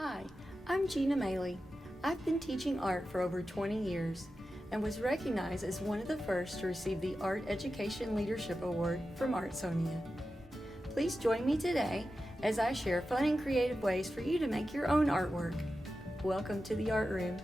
Hi, I'm Gena Maley. I've been teaching art for over 20 years and was recognized as one of the first to receive the Art Education Leadership Award from Artsonia. Please join me today as I share fun and creative ways for you to make your own artwork. Welcome to the Art Room.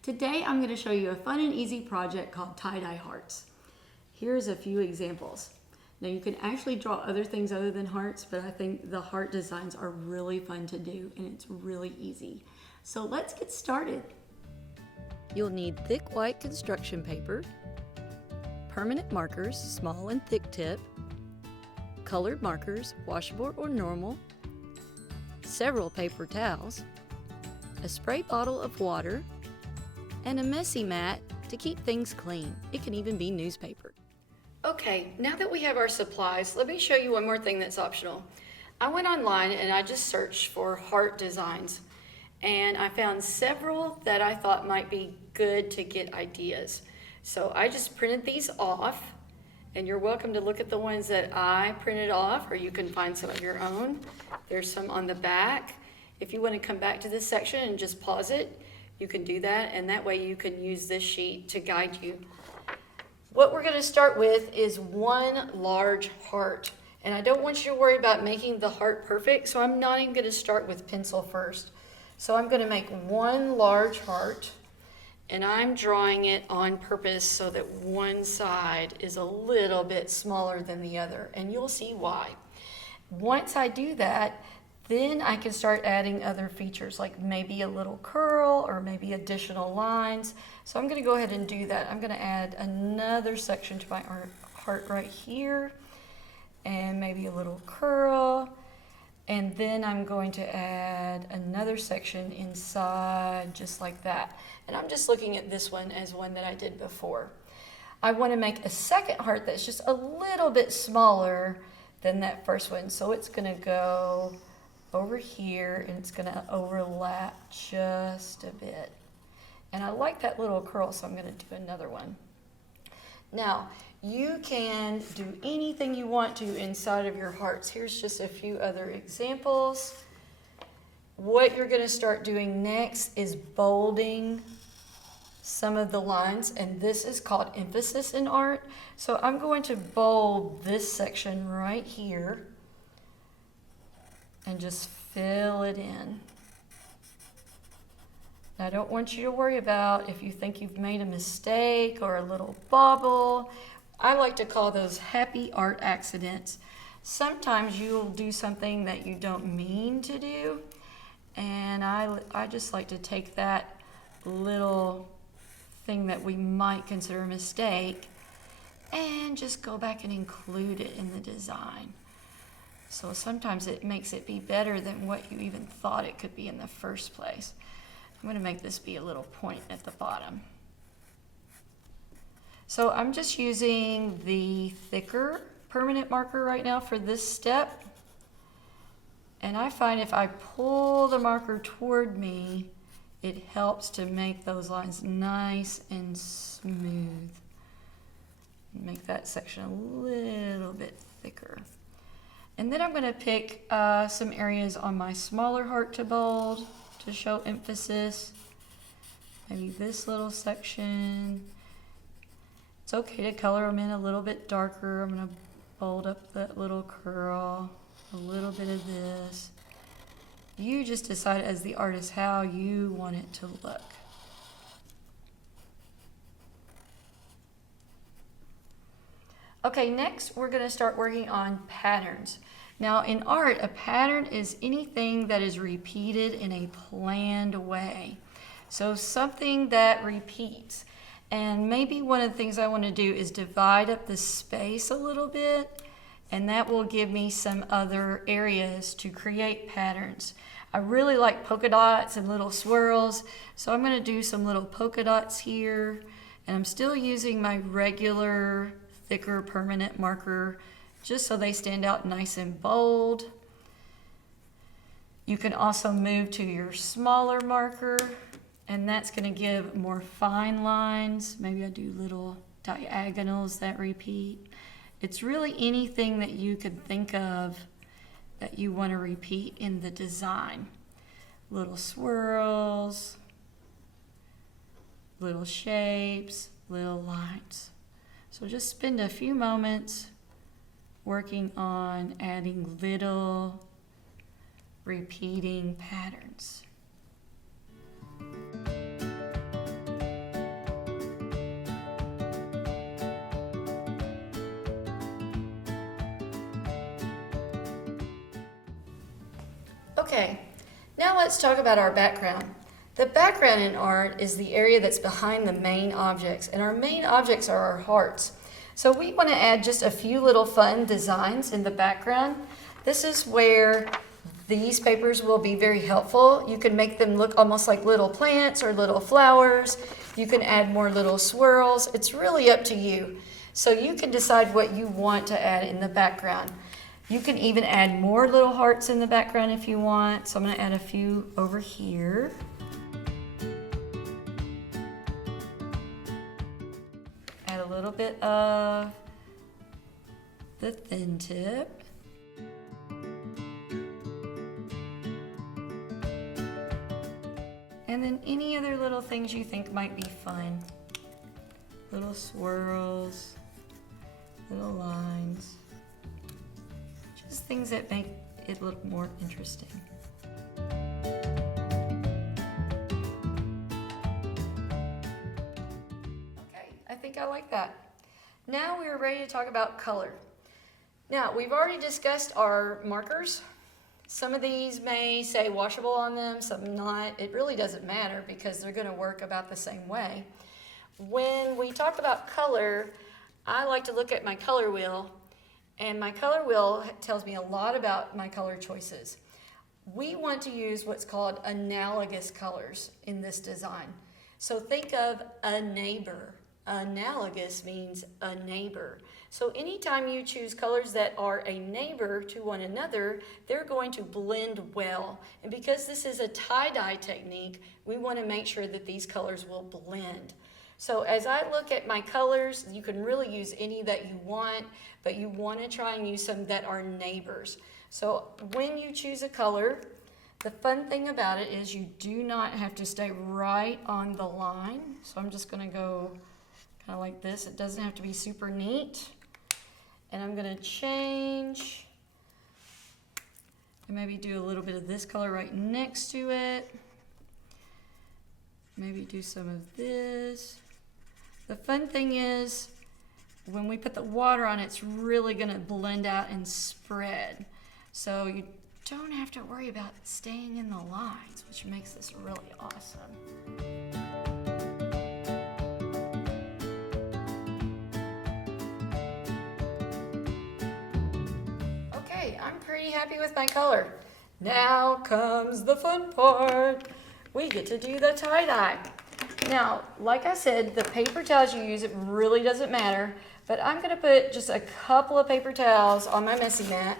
Today I'm going to show you a fun and easy project called tie-dye hearts. Here's a few examples. Now you can actually draw other things other than hearts, but I think the heart designs are really fun to do and it's really easy. So let's get started. You'll need thick white construction paper, permanent markers, small and thick tip, colored markers, washable or normal, several paper towels, a spray bottle of water, and a messy mat to keep things clean. It can even be newspaper. Okay, now that we have our supplies, let me show you one more thing that's optional. I went online and I just searched for heart designs, and I found several that I thought might be good to get ideas. So I just printed these off, and you're welcome to look at the ones that I printed off, or you can find some of your own. There's some on the back. If you want to come back to this section and just pause it, you can do that, and that way you can use this sheet to guide you. What we're going to start with is one large heart. And I don't want you to worry about making the heart perfect, so I'm not even going to start with pencil first. So I'm going to make one large heart, and I'm drawing it on purpose so that one side is a little bit smaller than the other, and you'll see why. Once I do that, then I can start adding other features, like maybe a little curl or maybe additional lines. So I'm going to go ahead and do that. I'm going to add another section to my heart right here, and maybe a little curl. And then I'm going to add another section inside, just like that. And I'm just looking at this one as one that I did before. I want to make a second heart that's just a little bit smaller than that first one. So it's going to go over here, and it's going to overlap just a bit. And I like that little curl, so I'm going to do another one. Now, you can do anything you want to inside of your hearts. Here's just a few other examples. What you're going to start doing next is bolding some of the lines, and this is called emphasis in art. So I'm going to bold this section right here and just fill it in. Now, I don't want you to worry about if you think you've made a mistake or a little bubble. I like to call those happy art accidents. Sometimes you'll do something that you don't mean to do, and I just like to take that little thing that we might consider a mistake and just go back and include it in the design. So sometimes it makes it be better than what you even thought it could be in the first place. I'm going to make this be a little point at the bottom. So I'm just using the thicker permanent marker right now for this step. And I find if I pull the marker toward me, it helps to make those lines nice and smooth. Make that section a little bit thicker. And then I'm going to pick some areas on my smaller heart to bold to show emphasis. Maybe this little section. It's okay to color them in a little bit darker. I'm going to bold up that little curl, a little bit of this. You just decide as the artist how you want it to look. Okay, next we're going to start working on patterns. Now in art, a pattern is anything that is repeated in a planned way. So something that repeats. And maybe one of the things I want to do is divide up the space a little bit, and that will give me some other areas to create patterns. I really like polka dots and little swirls, so I'm going to do some little polka dots here, and I'm still using my regular thicker permanent marker just so they stand out nice and bold. You can also move to your smaller marker, and that's going to give more fine lines. Maybe I do little diagonals that repeat. It's really anything that you could think of that you want to repeat in the design. little swirls, little shapes, little lines. So just spend a few moments working on adding little repeating patterns. Okay, now let's talk about our background. The background in art is the area that's behind the main objects, and our main objects are our hearts. So we want to add just a few little fun designs in the background. This is where these papers will be very helpful. You can make them look almost like little plants or little flowers. You can add more little swirls. It's really up to you. So you can decide what you want to add in the background. You can even add more little hearts in the background if you want. So I'm going to add a few over here. Add a little bit of the thin tip. And then any other little things you think might be fun. Little swirls, little lines. Just things that make it look more interesting. Okay, I think I like that. Now we are ready to talk about color. Now, we've already discussed our markers. Some of these may say washable on them, some not. It really doesn't matter because they're going to work about the same way. When we talk about color, I like to look at my color wheel, and my color wheel tells me a lot about my color choices. We want to use what's called analogous colors in this design. So think of a neighbor. Analogous means a neighbor. So anytime you choose colors that are a neighbor to one another, they're going to blend well. And because this is a tie-dye technique, we want to make sure that these colors will blend. So as I look at my colors, you can really use any that you want, but you want to try and use some that are neighbors. So when you choose a color, the fun thing about it is you do not have to stay right on the line. So I'm just going to go kind of like this. It doesn't have to be super neat. And I'm going to change and maybe do a little bit of this color right next to it. Maybe do some of this. The fun thing is when we put the water on, it's really going to blend out and spread. So you don't have to worry about staying in the lines, which makes this really awesome. I'm pretty happy with my color. Now comes the fun part. We get to do the tie-dye. Now, like I said, the paper towels you use, it really doesn't matter, but I'm going to put just a couple of paper towels on my messy mat.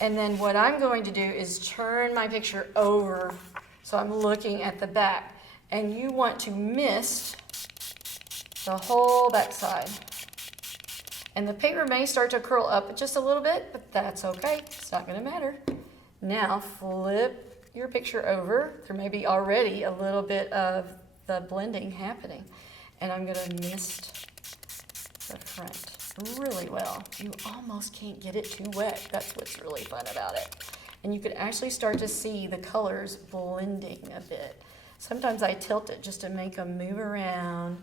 And then what I'm going to do is turn my picture over so I'm looking at the back. And you want to mist the whole back side. And the paper may start to curl up just a little bit, but that's okay. It's not going to matter. Now flip your picture over. There may be already a little bit of the blending happening. And I'm going to mist the front really well. You almost can't get it too wet. That's what's really fun about it. And you can actually start to see the colors blending a bit. Sometimes I tilt it just to make them move around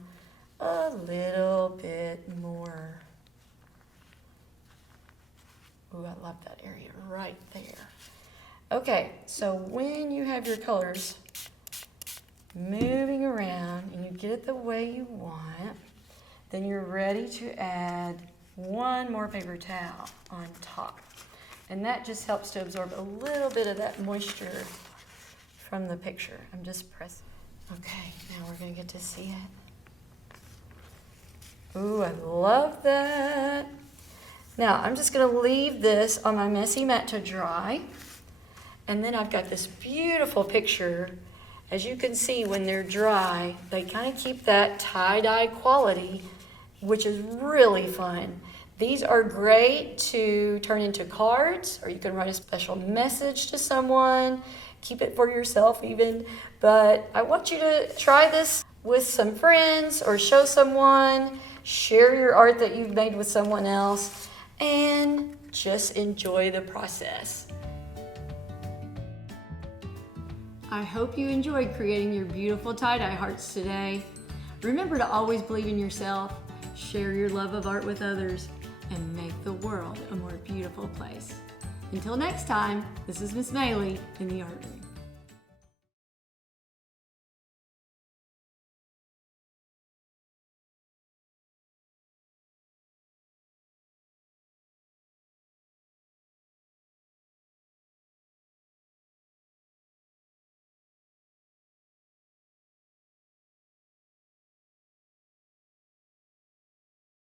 a little bit more. Ooh, I love that area right there. Okay, so when you have your colors moving around and you get it the way you want, then you're ready to add one more paper towel on top. And that just helps to absorb a little bit of that moisture from the picture. I'm just pressing. Okay, now we're going to get to see it. Ooh, I love that. Now, I'm just going to leave this on my messy mat to dry. And then I've got this beautiful picture. As you can see, when they're dry, they kind of keep that tie-dye quality, which is really fun. These are great to turn into cards, or you can write a special message to someone, keep it for yourself even. But I want you to try this with some friends or show someone, share your art that you've made with someone else, and just enjoy the process. I hope you enjoyed creating your beautiful tie-dye hearts today. Remember to always believe in yourself, share your love of art with others, and make the world a more beautiful place. Until next time, this is Miss Maley in the Art Room.